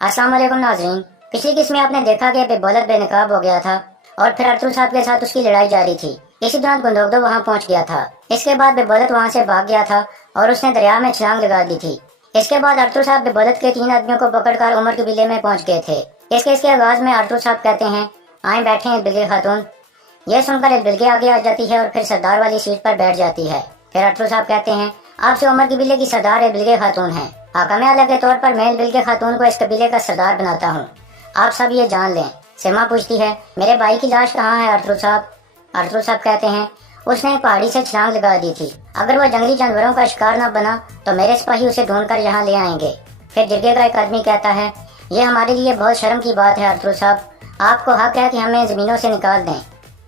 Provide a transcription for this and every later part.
अस्सलाम वालेकुम नाज़रीन। पिछली किस्त में आपने देखा कि बेबौलत बेनकाब हो गया था और फिर अरतुल साहब के साथ उसकी लड़ाई जारी थी। इसी दौरान गुंदोगदो वहां पहुंच गया था। इसके बाद बेबौलत वहां से भाग गया था और उसने दरिया में छलांग लगा दी थी। इसके बाद अरतुल साहब बेबौलत के 3 आदमियों को पकड़कर उमर के बिले में पहुंच गए थे। इसके आगाज में अरतुल साहब कहते हैं, आए बैठे हैं बिलगे खातून। यह सुनकर बिलगे आगे आ जाती है और फिर सरदार वाली सीट पर बैठ जाती है। फिर अरतुल साहब कहते हैं, आपसे उमर के बिले की सरदार बिलगे खातून है। हाकम आला के तौर पर मैं बिलगे खातून को इस कबीले का सरदार बनाता हूँ, आप सब ये जान लें। सिरमा पूछती है, मेरे भाई की लाश कहाँ है अरतुल साहब? अरतुल साहब कहते हैं, उसने एक पहाड़ी से छलांग लगा दी थी। अगर वह जंगली जानवरों का शिकार न बना तो मेरे सिपाही उसे ढूंढकर यहाँ ले आएंगे। फिर जिरगे का एक आदमी कहता है, ये हमारे लिए बहुत शर्म की बात है अरतुल साहब, आपको हक है कि हमें जमीनों से निकाल दें।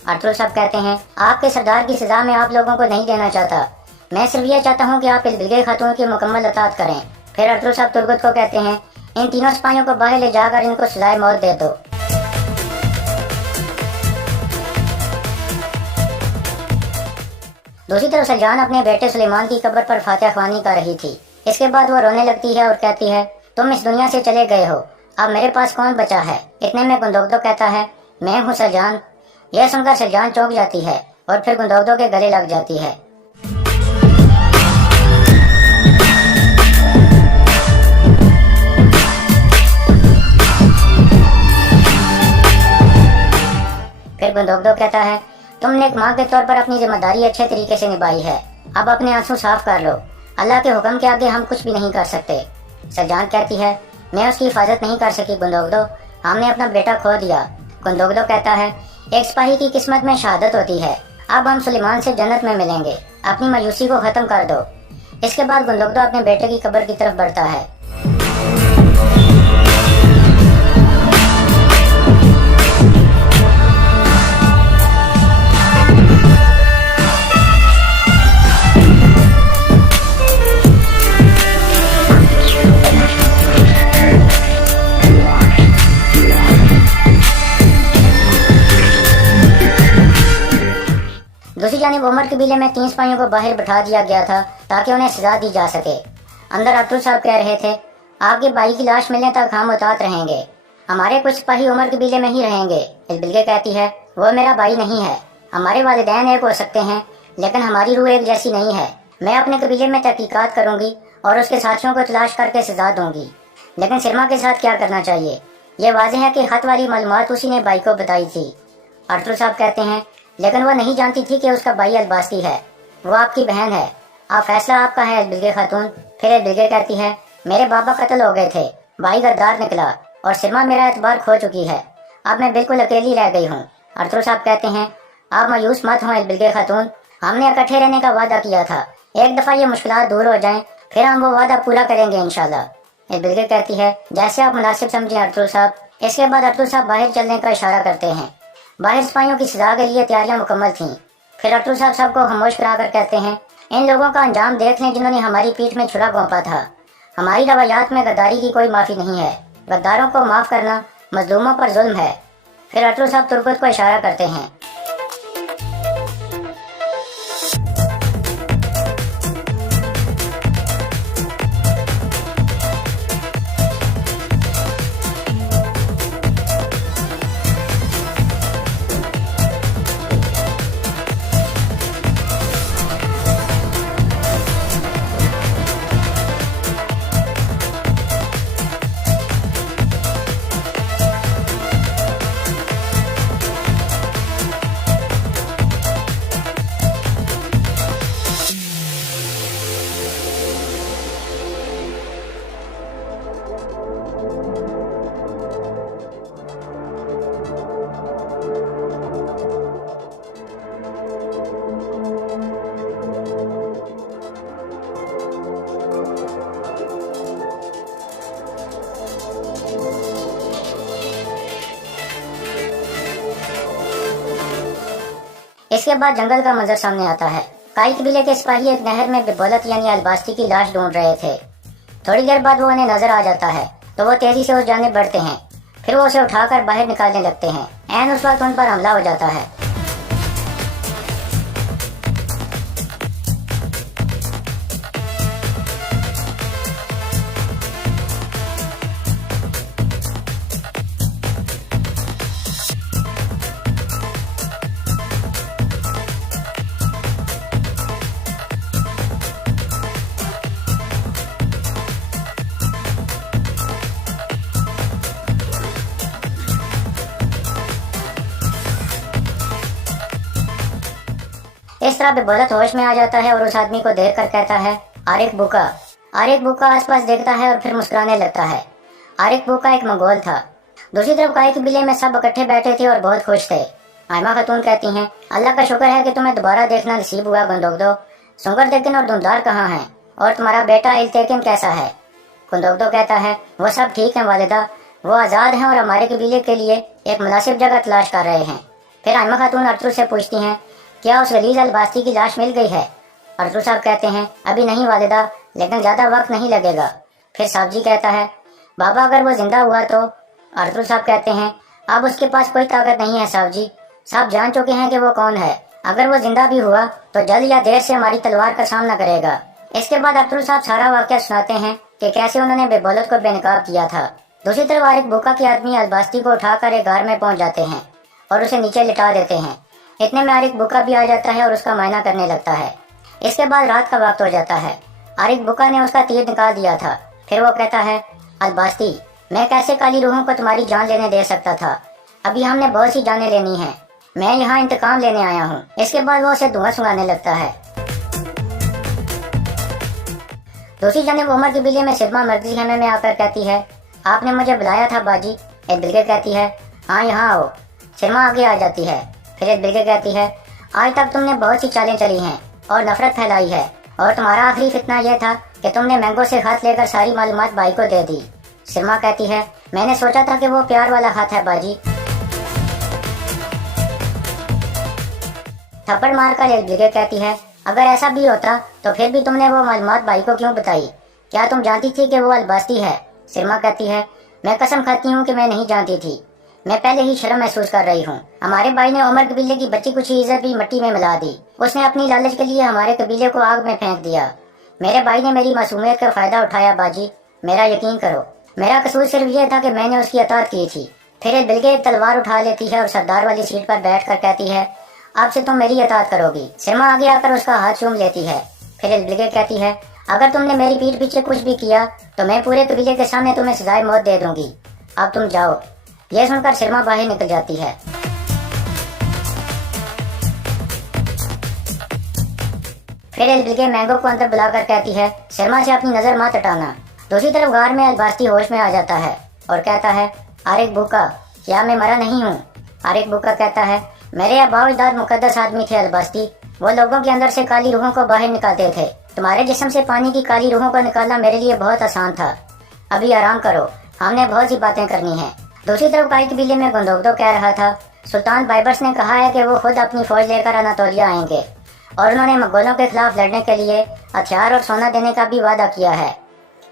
अरतुल साहब कहते हैं, आपके सरदार की सजा मैं आप लोगों को नहीं देना चाहता, मैं सिर्फ ये चाहता हूँ कि आप इस बिलगे खातून की मुकम्मल अतात करें। फिर अरतुल साहब तुर्गत को कहते हैं, इन तीनों सिपाहियों को बाहर ले जाकर इनको सजाए मौत दे दो। दूसरी तरफ सलजान अपने बेटे सुलेमान की कब्र पर फातिहा ख्वानी कर रही थी। इसके बाद वो रोने लगती है और कहती है, तुम इस दुनिया से चले गए हो, अब मेरे पास कौन बचा है? इतने में गुंदोगदो कहता है, मैं हूँ सलजान। यह सुनकर सलजान चौंक जाती है और फिर गुंदोगदो के गले लग जाती है। फिर गुंदोगदो कहता है, तुमने एक माँ के तौर पर अपनी जिम्मेदारी अच्छे तरीके से निभाई है, अब अपने आंसू साफ कर लो, अल्लाह के हुक्म के आगे हम कुछ भी नहीं कर सकते। सलजान कहती है, मैं उसकी हिफाजत नहीं कर सकी गुंदोगदो, हमने अपना बेटा खो दिया। गुंदोगदो कहता है, एक सिपाही की किस्मत में शहादत होती है, अब हम सुलेमान से जन्नत में मिलेंगे, अपनी मायूसी को खत्म कर दो। इसके बाद गुंदोगदो अपने बेटे की कब्र की तरफ बढ़ता है। दूसरी जानिब उमर कबीले में 3 सिपाहियों को बाहर बैठा दिया गया था ताकि उन्हें सजा दी जा सके। अंदर अरतुल साहब कह रहे थे, आपके भाई की लाश मिलने तक हम मुतात रहेंगे, हमारे कुछ सिपाही उमर कबीले में ही रहेंगे। बिलगे कहती है, वो मेरा भाई नहीं है, हमारे वालिदैन एक हो सकते हैं लेकिन हमारी रूह एक जैसी नहीं है। मैं अपने कबीले में तहकीकात करूंगी और उसके साथियों को तलाश करके सजा दूंगी, लेकिन सिरमा के साथ क्या करना चाहिए? ये वाज़ेह है कि खत वाली मालूमात उसी ने भाई को बताई थी। अरतुल साहब कहते हैं, लेकिन वह नहीं जानती थी कि उसका भाई अलबास्ती है, वो आपकी बहन है, आप फैसला आपका है बिलगे खातून। फिर बिलगे कहती है, मेरे बाबा कत्ल हो गए थे, भाई गद्दार निकला और सिरमा मेरा एतबार खो चुकी है, अब मैं बिल्कुल अकेली रह गई हूँ। अरतुल साहब कहते हैं, आप मायूस मत हों बिलगे खातून, हमने इकट्ठे रहने का वादा किया था, एक दफ़ा ये मुश्किलात दूर हो जाएं फिर हम वो वादा पूरा करेंगे इंशाल्लाह। बिलगे कहती है, जैसे आप मुनासिब समझें अरतुल साहब। इसके बाद अरतुल साहब बाहर चलने का इशारा करते हैं। बाहर सिपाहियों की सजा के लिए तैयारियां मुकम्मल थीं। फिर अरतुल साहब सबको खामोश कराकर कहते हैं, इन लोगों का अंजाम देख लें जिन्होंने हमारी पीठ में छुरा घोंपा था। हमारी रवायात में गद्दारी की कोई माफ़ी नहीं है, गद्दारों को माफ़ करना मजलूमों पर जुल्म है। फिर अरतुल साहब तुर्गत को इशारा करते हैं। इसके बाद जंगल का मंजर सामने आता है। काई कबीले के सिपाही एक नहर में बेबौलत यानी अलबास्ती की लाश ढूंढ रहे थे। थोड़ी देर बाद वो उन्हें नजर आ जाता है तो वो तेजी से उस जानिब बढ़ते हैं। फिर वो उसे उठाकर बाहर निकालने लगते हैं। ऐन उस वक्त उन पर हमला हो जाता है। इस तरह बेबौलत होश में आ जाता है और उस आदमी को देख कर कहता है, आरिक बुका। आरिक बुका आसपास देखता है और फिर मुस्कुराने लगता है। आरिक बुका एक मंगोल था। दूसरी तरफ गाय के बिले में सब इकट्ठे बैठे थे और बहुत खुश थे। आयमा खातून कहती हैं, अल्लाह का शुक्र है कि तुम्हें दोबारा देखना नसीब हुआ गुंदोगदो। सुंगर तेकिन और धुंधार कहाँ हैं? और तुम्हारा बेटा इल्तेकिन कैसा है? गुंदोगदो कहता है, वो सब ठीक है वालिदा, वो आज़ाद हैं और हमारे कबीले के लिए एक मुनासिब जगह तलाश कर रहे हैं। फिर आयमा खातून अर्तुल से पूछती हैं, क्या उस गलीज अलबास्ती की लाश मिल गई है? अर्तुल साहब कहते हैं, अभी नहीं वालिदा, लेकिन ज़्यादा वक्त नहीं लगेगा। फिर साहब जी कहता है, बाबा अगर वो जिंदा हुआ तो? अर्तुल साहब कहते हैं, अब उसके पास कोई ताकत नहीं है साहब जी, साहब जान चुके हैं कि वो कौन है। अगर वो जिंदा भी हुआ तो जल्द या देर से हमारी तलवार का सामना करेगा। इसके बाद अर्तुल साहब सारा वाकया सुनाते हैं कि कैसे उन्होंने बेबौलत को बेनकाब किया था। दूसरी तरफ आरिक बुका के आदमी अलबास्ती को उठाकर एक गार में पहुंच जाते हैं और उसे नीचे लिटा देते हैं। इतने में आरिक बुका भी आ जाता है और उसका मायना करने लगता है। इसके बाद रात का वक्त हो जाता है। आरिक बुका ने उसका तीर निकाल दिया था। फिर वो कहता है, अलबास्ती, मैं कैसे काली रूहों को तुम्हारी जान लेने दे सकता था? अभी हमने बहुत सी जानें लेनी हैं। मैं यहाँ इंतकाम लेने आया हूँ। इसके बाद वो उसे धुआं सुनाने लगता है। दूसरी जानिब उमर के बिले में सिदमा मर्जी खेमे में आकर कहती है, आपने मुझे बुलाया था बाजी। एक बिल्के कहती है, हाँ यहाँ आओ। सिरमा आगे आ जाती है। फिर एक बिल्के कहती है, आज तक तुमने बहुत सी चालें चली हैं और नफरत फैलाई है, और तुम्हारा आखिरी फितना यह था कि तुमने मैंगो से खत लेकर सारी मालूमात भाई को दे दी। सिरमा कहती है, मैंने सोचा था कि वो प्यार वाला खत है बाजी। थप्पड़ मारकर एक बिल्के कहती है, अगर ऐसा भी होता तो फिर भी तुमने वो मालूमात भाई को क्यों बताई? क्या तुम जानती थी कि वो अलबास्ती है? सिरमा कहती है, मैं कसम खाती हूँ कि मैं नहीं जानती थी। मैं पहले ही शर्म महसूस कर रही हूँ। हमारे भाई ने उमर कबीले की बच्ची कुछ इज्जत भी मिट्टी में मिला दी। उसने अपनी लालच के लिए हमारे कबीले को आग में फेंक दिया। मेरे भाई ने मेरी मासूमियत का फायदा उठाया बाजी, मेरा यकीन करो। मेरा कसूर सिर्फ यह था कि मैंने उसकी अताअत की थी। फिर एक बिल्के एक तलवार उठा लेती है और सरदार वाली सीट पर बैठ कर कहती है, अब से तुम मेरी अताअत करोगी। सिरमा आगे आकर उसका हाथ चूम लेती है। फिर एक बिल्के कहती है, अगर तुमने मेरी पीठ पीछे कुछ भी किया तो मैं पूरे कबीले के सामने तुम्हें सजाए मौत दे दूंगी। अब तुम जाओ। यह सुनकर सिरमा बाहर निकल जाती है। फिर एक बिल्के मैंगो को अंदर बुलाकर कहती है, सिरमा से अपनी नजर मत हटाना। दूसरी तरफ गार में अलबास्ती होश में आ जाता है और कहता है, आरिक बुका, क्या मैं मरा नहीं हूँ? आरिक बुका कहता है, मेरे अबाउजदाद मुकद्दस आदमी थे अलबास्ती। वो लोगों के अंदर से काली रूहों को बाहर निकालते थे। तुम्हारे जिस्म से पानी की काली रूहों को निकालना मेरे लिए बहुत आसान था। अभी आराम करो, हमने बहुत सी बातें करनी है। दूसरी तरफ गाय कबीले में गुंदोगदो कह रहा था, सुल्तान बाइबर्स ने कहा है कि वो खुद अपनी फौज लेकर अनातोलिया आएंगे और उन्होंने मंगोलों के खिलाफ लड़ने के लिए हथियार और सोना देने का भी वादा किया है।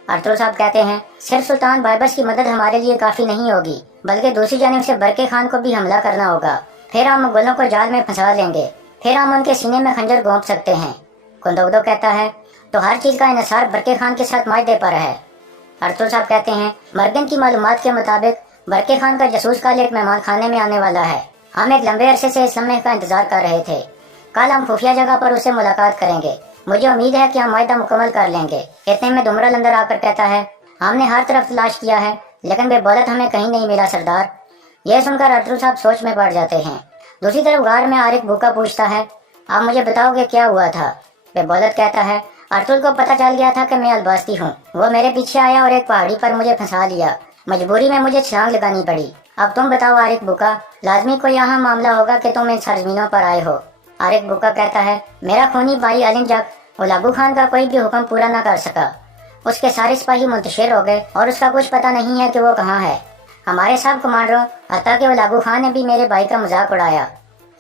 अर्तुल साहब कहते हैं, सिर्फ सुल्तान बाइबर्स की मदद हमारे लिए काफी नहीं होगी, बल्कि दूसरी जानिब से बरके खान को भी हमला करना होगा। फिर हम मंगोलों को जाल में फंसा लेंगे। फिर हम उनके सीने में खंजर घोंप सकते हैं। गुंदोगदो कहता है, तो हर चीज का इन्हिसार बरके खान के साथ मायदे पर है। अर्तुल साहब कहते हैं, मर्गन की मालूमात के मुताबिक बरके खान का जसूस कल एक मेहमान खाने में आने वाला है। हम एक लंबे अरसे से इस लम्हे का इंतजार कर रहे थे। कल हम खुफिया जगह पर उससे मुलाकात करेंगे। मुझे उम्मीद है कि हम मायदा मुकम्मल कर लेंगे। इतने में दुमरल अंदर आकर कहता है, हमने हर तरफ तलाश किया है लेकिन बेबौलत हमें कहीं नहीं मिला सरदार। यह सुनकर अर्तुल साहब सोच में पड़ जाते हैं। दूसरी तरफ गार में आरिक भूखा पूछता है, आप मुझे बताओगे क्या हुआ था? बेबौलत कहता है, अर्तुल को पता चल गया था कि मैं अलबास्ती हूँ। वो मेरे पीछे आया और एक पहाड़ी पर मुझे फंसा लिया। मजबूरी में मुझे छलांग लगानी पड़ी। अब तुम बताओ आरिक बुका, लाजमी कोई यहाँ मामला होगा कि तुम इन सरजमीनों पर आए हो। आरिक बुका कहता है, मेरा खूनी भाई अलिंजक उलागू खान का कोई भी हुक्म पूरा न कर सका। उसके सारे सिपाही मुंतशिर हो गए और उसका कुछ पता नहीं है कि वो कहाँ है। हमारे सब कमांडरों हत्ता के उलागू खान ने भी मेरे भाई का मजाक उड़ाया।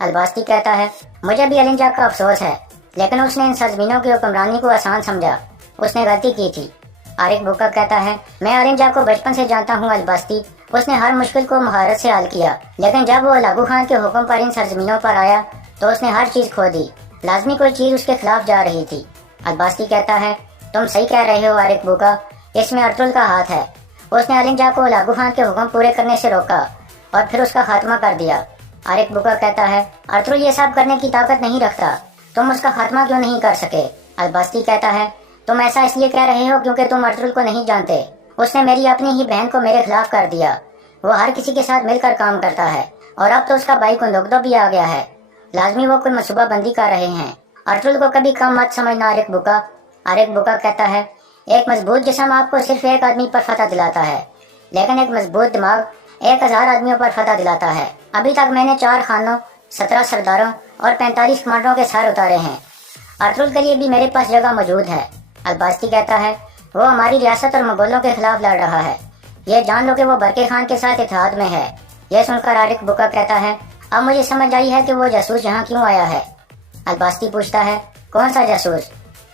अलबास्ती कहता है, मुझे भी अलिंजक का अफसोस है, लेकिन उसने इन सरजमीनों की हुक्मरानी को आसान समझा। उसने गलती की थी। आरिक बुका कहता है, मैं अलिंजक को बचपन से जानता हूँ अलबास्ती। उसने हर मुश्किल को महारत से हल किया, लेकिन जब वो उलागू खान के हुक्म पर इन सरजमीनों पर आया तो उसने हर चीज खो दी। लाजमी कोई चीज उसके खिलाफ जा रही थी। अलबास्ती कहता है, तुम सही कह रहे हो आरिक बुका, इसमें अर्तुल का हाथ है। उसने अलिंजक को उलागू खान के हुक्म पूरे करने से रोका और फिर उसका खात्मा कर दिया। आरिक बुका कहता है, अर्तुल ये सब करने की ताकत नहीं रखता, तुम उसका खात्मा क्यों नहीं कर सके? अलबास्ती कहता है, तुम ऐसा इसलिए कह रहे हो क्योंकि तुम अर्तुल को नहीं जानते। उसने मेरी अपनी ही बहन को मेरे खिलाफ कर दिया। वो हर किसी के साथ मिलकर काम करता है और अब तो उसका भाई गुंदोगदो भी आ गया है। लाजमी वो कोई मनसूबा बंदी कर रहे हैं। अर्तुल को कभी कम मत समझना आरिक बुका। आरिक बुका कहता है, एक मजबूत जिस्म आपको सिर्फ एक आदमी पर फतह दिलाता है, लेकिन एक मजबूत दिमाग 1000 आदमियों पर फतह दिलाता है। अभी तक मैंने 4 खानों, 17 सरदारों और 45 कमांडरों के सर उतारे हैं। अर्तुल के लिए भी मेरे पास जगह मौजूद है। अलबास्ती कहता है, वो हमारी रियासत और मुगलों के खिलाफ लड़ रहा है। ये जान लो कि वो बरके खान के साथ इत्तेहाद में है। यह सुनकर आरिक बुका कहता है, अब मुझे समझ आई है कि वो जासूस यहाँ क्यों आया है। अलबास्ती पूछता है, कौन सा जासूस?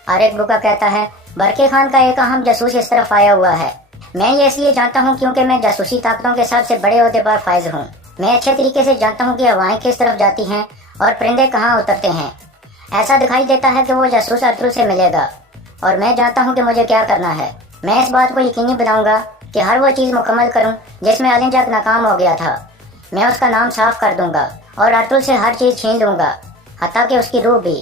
आरिक बुका कहता है, बरके खान का एक अहम जासूस इस तरफ आया हुआ है। मैं ये इसलिए जानता हूँ क्योंकि मैं जासूसी ताकतों के सबसे बड़े ओहदे पर फायज हूँ। मैं अच्छे तरीके से जानता हूँ कि हवाएं किस तरफ जाती हैं और परिंदे कहाँ उतरते हैं। ऐसा दिखाई देता है कि वो जासूस अर्तुल से मिलेगा और मैं जानता हूँ कि मुझे क्या करना है। मैं इस बात को यकीनी बनाऊंगा कि हर वो चीज़ मुकम्मल करूँ जिसमें अलिंजक नाकाम हो गया था। मैं उसका नाम साफ कर दूंगा और अर्तुल से हर चीज़ छीन लूंगा, हत्ता कि उसकी रूह भी।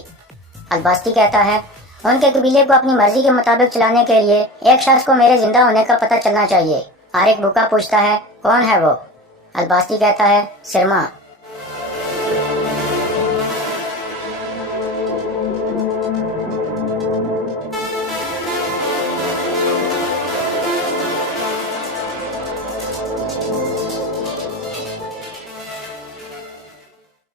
अलबास्ती कहता है, उनके कबीले को अपनी मर्जी के मुताबिक चलाने के लिए एक शख्स को मेरे जिंदा होने का पता चलना चाहिए। आरिक बुका पूछता है, कौन है वो? अलबास्ती कहता है, सिरमा।